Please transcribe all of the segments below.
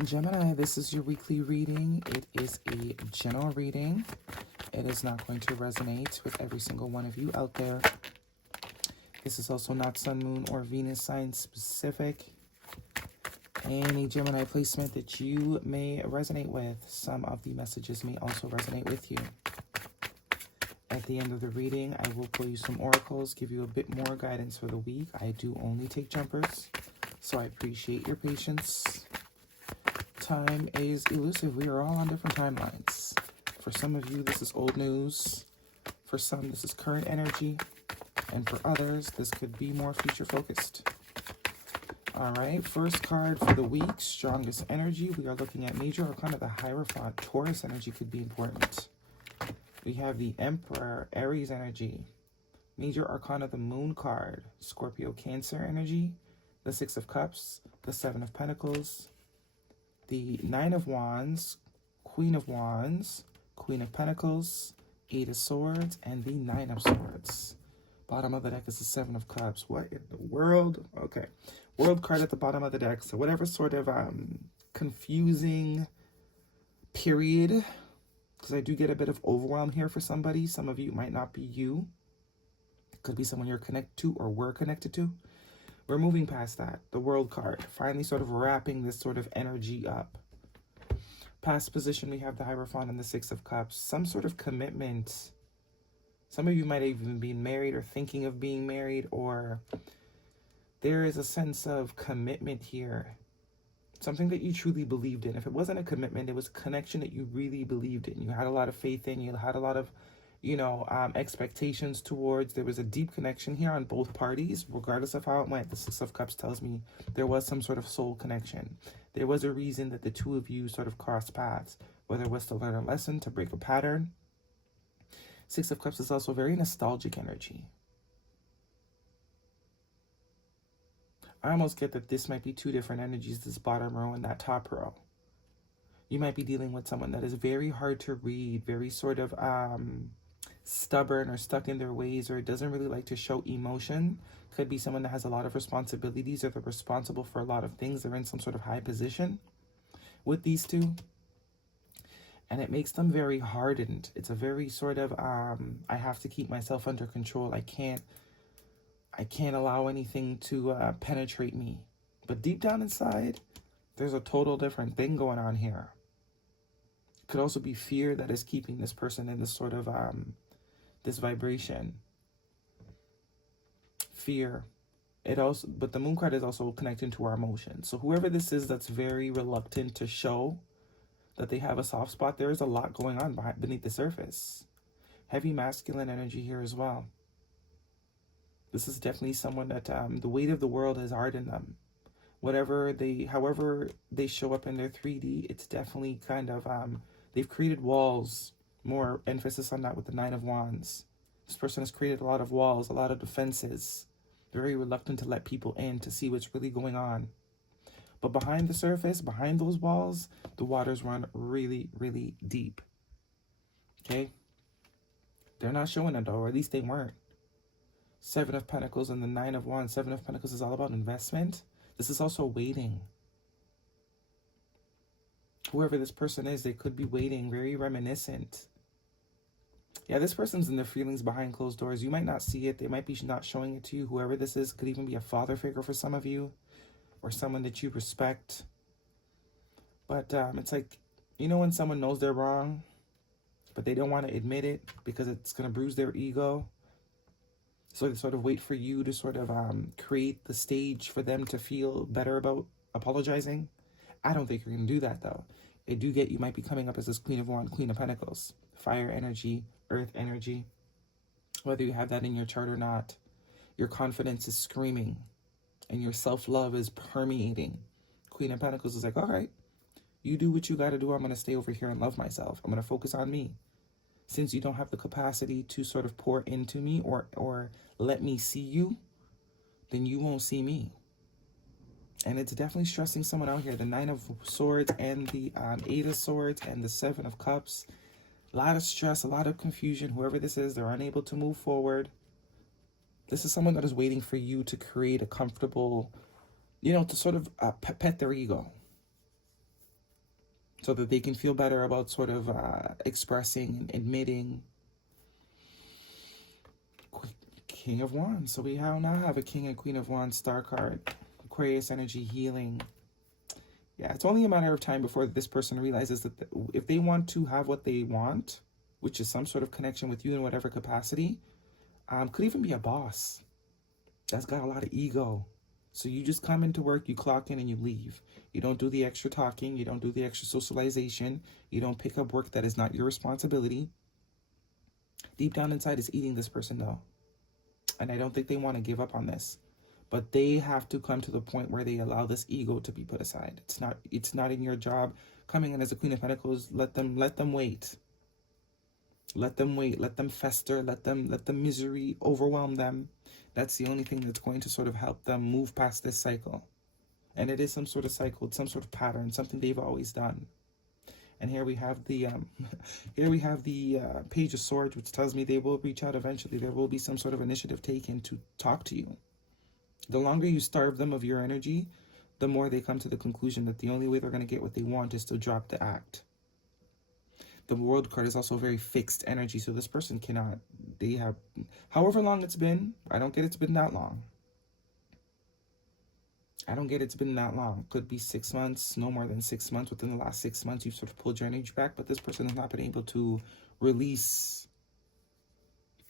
Gemini, this is your weekly reading. It is a general reading. It is not going to resonate with every single one of you out there. This is also not Sun, Moon, or Venus sign specific. Any Gemini placement that you may resonate with, some of the messages may also resonate with you. At the end of the reading, I will pull you some oracles, give you a bit more guidance for the week. I do only take jumpers, so I appreciate your patience. Time is elusive. We are all on different timelines. For some of you, this is old news. For some, this is current energy. And for others, this could be more future focused. All right, first card for the week, strongest energy. We are looking at major arcana, the Hierophant. Taurus energy could be important. We have the Emperor, Aries energy. Major arcana, the Moon card. Scorpio, Cancer energy. The Six of Cups, the Seven of Pentacles. The Nine of Wands, Queen of Wands, Queen of Pentacles, Eight of Swords, and the Nine of Swords. Bottom of the deck is the Seven of Cups. What in the world? Okay. World card at the bottom of the deck. So whatever sort of confusing period, because I do get a bit of overwhelm here for somebody. Some of you might not be you. It could be someone you're connected to or were connected to. We're moving past that. The World card. Finally sort of wrapping this sort of energy up. Past position, we have the Hierophant and the Six of Cups. Some sort of commitment. Some of you might even be married or thinking of being married, or there is a sense of commitment here. Something that you truly believed in. If it wasn't a commitment, it was a connection that you really believed in. You had a lot of faith in. You had a lot of, expectations towards. There was a deep connection here on both parties, regardless of how it went. The Six of Cups tells me there was some sort of soul connection. There was a reason that the two of you sort of crossed paths, whether it was to learn a lesson, to break a pattern. Six of Cups is also very nostalgic energy. I almost get that this might be two different energies, this bottom row and that top row. You might be dealing with someone that is very hard to read, very sort of stubborn or stuck in their ways, or doesn't really like to show emotion. Could be someone that has a lot of responsibilities, or they're responsible for a lot of things. They're in some sort of high position with these two. And it makes them very hardened. It's a very sort of, I have to keep myself under control. I can't allow anything to penetrate me. But deep down inside, there's a total different thing going on here. It could also be fear that is keeping this person in this sort of, this vibration. Fear. But the Moon card is also connecting to our emotions. So whoever this is that's very reluctant to show that they have a soft spot, there is a lot going on beneath the surface. Heavy masculine energy here as well. This is definitely someone that the weight of the world has hardened them. However they show up in their 3D, it's definitely kind of, they've created walls. More emphasis on that with the Nine of Wands. This person has created a lot of walls, a lot of defenses. Very reluctant to let people in to see what's really going on. But behind the surface, behind those walls, the waters run really, really deep. Okay? They're not showing it though, or at least they weren't. Seven of Pentacles and the Nine of Wands. Seven of Pentacles is all about investment. This is also waiting. Whoever this person is, they could be waiting, very reminiscent. Yeah, this person's in their feelings behind closed doors. You might not see it. They might be not showing it to you. Whoever this is could even be a father figure for some of you, or someone that you respect. But it's like, when someone knows they're wrong, but they don't want to admit it because it's going to bruise their ego. So they sort of wait for you to sort of create the stage for them to feel better about apologizing. I don't think you're going to do that, though. I do get you might be coming up as this Queen of Wands, Queen of Pentacles. Fire energy, earth energy. Whether you have that in your chart or not, your confidence is screaming and your self-love is permeating. Queen of Pentacles is like, all right, you do what you got to do. I'm going to stay over here and love myself. I'm going to focus on me. Since you don't have the capacity to sort of pour into me or let me see you, then you won't see me. And it's definitely stressing someone out here. The Nine of Swords and the Eight of Swords and the Seven of Cups. A lot of stress, a lot of confusion. Whoever this is, they're unable to move forward. This is someone that is waiting for you to create a comfortable, to sort of pet their ego. so that they can feel better about sort of expressing and admitting. King of Wands. So we now have a King and Queen of Wands star card. Aquarius energy, healing. Yeah, it's only a matter of time before this person realizes that if they want to have what they want, which is some sort of connection with you in whatever capacity, could even be a boss that's got a lot of ego. So you just come into work, you clock in and you leave. You don't do the extra talking. You don't do the extra socialization. You don't pick up work that is not your responsibility. Deep down inside is eating this person though. And I don't think they want to give up on this. But they have to come to the point where they allow this ego to be put aside. It's not in your job. Coming in as a Queen of Pentacles, let them wait. Let them wait. Let them fester. Let the misery overwhelm them. That's the only thing that's going to sort of help them move past this cycle. And it is some sort of cycle, it's some sort of pattern, something they've always done. And here we have the Page of Swords, which tells me they will reach out eventually. There will be some sort of initiative taken to talk to you. The longer you starve them of your energy, the more they come to the conclusion that the only way they're going to get what they want is to drop the act. The World card is also very fixed energy, so this person cannot, they have, however long it's been, I don't get it's been that long. I don't get it's been that long. Could be 6 months, no more than 6 months. Within the last 6 months, you've sort of pulled your energy back, but this person has not been able to release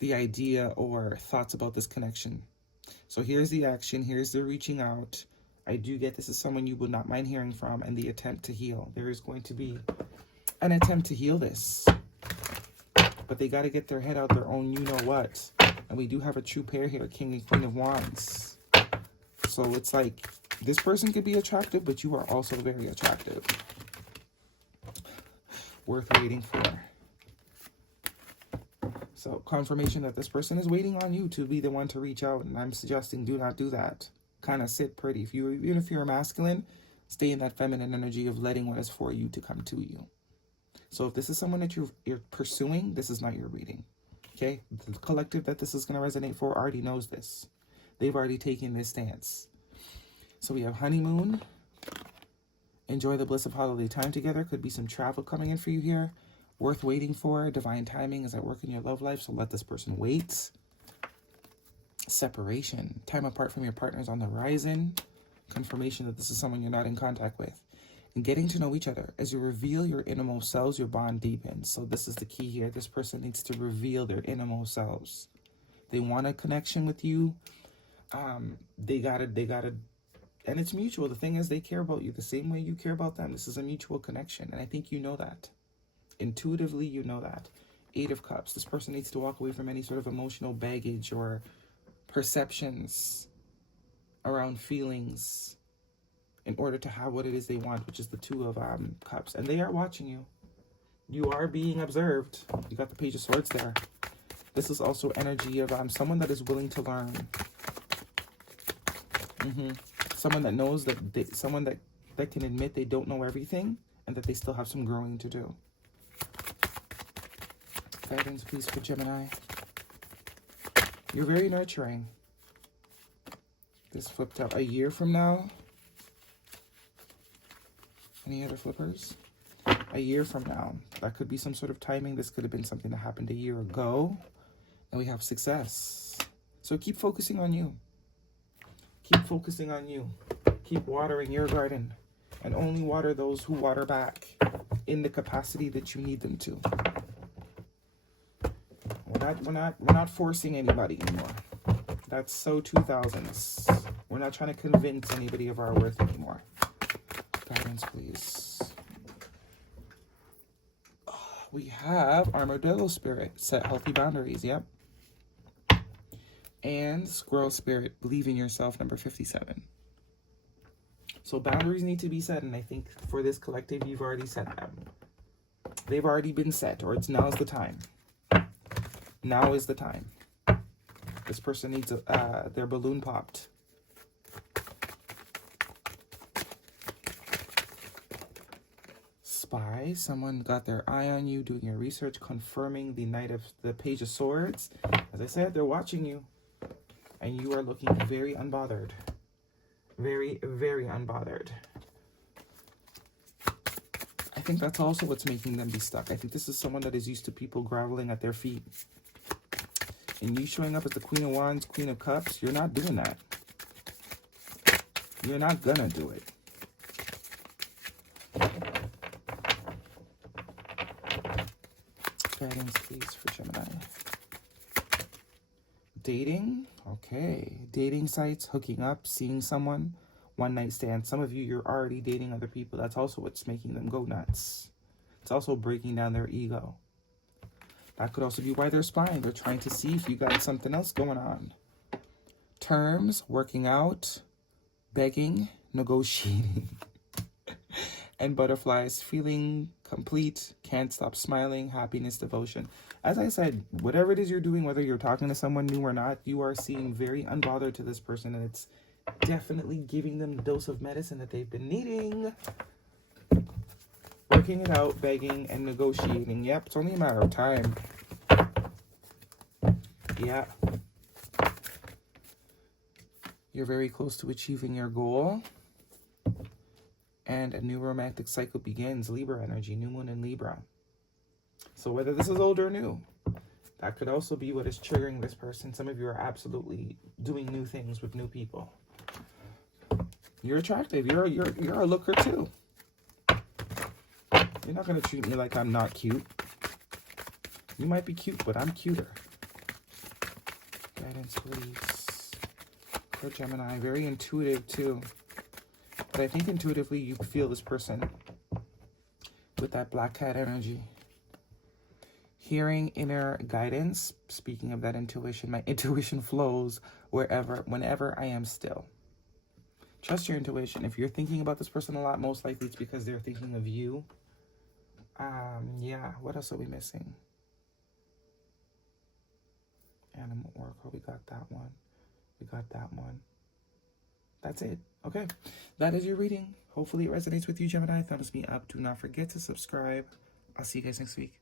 the idea or thoughts about this connection. So here's the action. Here's the reaching out. I do get this is someone you would not mind hearing from, and the attempt to heal. There is going to be an attempt to heal this. But they got to get their head out their own you-know-what. And we do have a true pair here, King and Queen of Wands. So it's like, this person could be attractive, but you are also very attractive. Worth waiting for. So confirmation that this person is waiting on you to be the one to reach out. And I'm suggesting do not do that. Kind of sit pretty. Even if you're a masculine, stay in that feminine energy of letting what is for you to come to you. So if this is someone that you're pursuing, this is not your reading. Okay? The collective that this is going to resonate for already knows this. They've already taken this stance. So we have honeymoon. Enjoy the bliss of holiday time together. Could be some travel coming in for you here. Worth waiting for. Divine timing is at work in your love life, so let this person wait. Separation. Time apart from your partners on the horizon. Confirmation that this is someone you're not in contact with. And getting to know each other. As you reveal your innermost selves, your bond deepens. So this is the key here. This person needs to reveal their innermost selves. They want a connection with you. They gotta, and it's mutual. The thing is, they care about you the same way you care about them. This is a mutual connection, and I think you know that. Intuitively, you know that. 8 of Cups. This person needs to walk away from any sort of emotional baggage or perceptions around feelings in order to have what it is they want, which is the 2 of Cups. And they are watching you. You are being observed. You got the Page of Swords there. This is also energy of someone that is willing to learn. Someone that knows that someone that can admit they don't know everything and that they still have some growing to do. Guidance, please, for Gemini. You're very nurturing. This flipped out. A year from now. Any other flippers? A year from now. That could be some sort of timing. This could have been something that happened a year ago. And we have success. So keep focusing on you. Keep focusing on you. Keep watering your garden. And only water those who water back in the capacity that you need them to. We're not forcing anybody anymore. That's so 2000s. We're not trying to convince anybody of our worth anymore. Guidance, please. We have Armadillo Spirit. Set healthy boundaries. Yep. And Squirrel Spirit. Believe in yourself. Number 57. So boundaries need to be set. And I think for this collective, you've already set them. They've already been set. Or it's now's the time. Now is the time. This person needs their balloon popped. Spy. Someone got their eye on you, doing your research, confirming the Page of Swords. As I said, they're watching you. And you are looking very unbothered. Very, very unbothered. I think that's also what's making them be stuck. I think this is someone that is used to people groveling at their feet. And you showing up as the Queen of Wands, Queen of Cups, you're not doing that. You're not gonna do it. Guidance, please, for Gemini. Dating, okay. Dating sites, hooking up, seeing someone, one night stand. Some of you, you're already dating other people. That's also what's making them go nuts. It's also breaking down their ego. That could also be why they're spying. They're trying to see if you got something else going on. Terms, working out, begging, negotiating. And butterflies, feeling complete, can't stop smiling, happiness, devotion. As I said, whatever it is you're doing, whether you're talking to someone new or not, you are seeming very unbothered to this person, and it's definitely giving them the dose of medicine that they've been needing. Working it out, begging, and negotiating. Yep, it's only a matter of time. Yeah. You're very close to achieving your goal. And a new romantic cycle begins. Libra energy, new moon in Libra. So whether this is old or new, that could also be what is triggering this person. Some of you are absolutely doing new things with new people. You're attractive. You're a looker too. You're not going to treat me like I'm not cute. You might be cute, but I'm cuter. Guidance, please. For Gemini, very intuitive too. But I think intuitively you feel this person with that black cat energy. Hearing inner guidance. Speaking of that intuition, my intuition flows whenever I am still. Trust your intuition. If you're thinking about this person a lot, most likely it's because they're thinking of you. Yeah, what else are we missing? Animal Oracle, we got that one. We got that one. That's it. Okay, that is your reading. Hopefully it resonates with you, Gemini. Thumbs me up. Do not forget to subscribe. I'll see you guys next week.